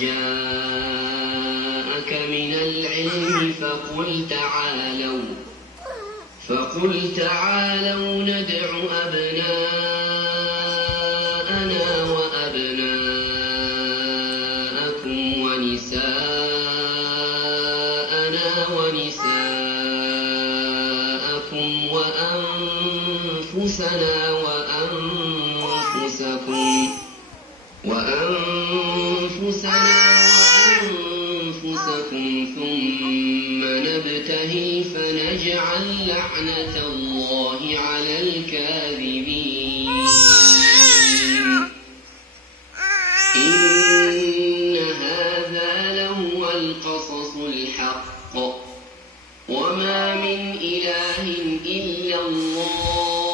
جاءك من العلم فقل تعالوا ندع أبناءنا وأبناءكم ونساءنا ونساءكم وأنفسنا وأنفسكم ثم نبتهل فنجعل لعنة الله على الكاذبين. إن هذا لهو القصص الحق وما من إله إلا الله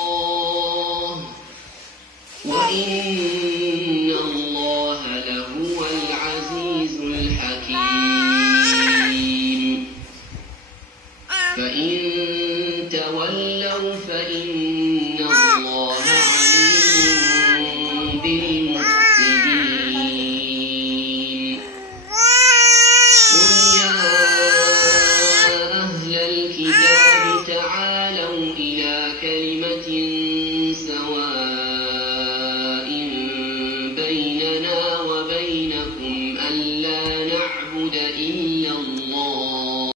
وإن الله لهو العزيز الحكيم. فإن تولوا فإن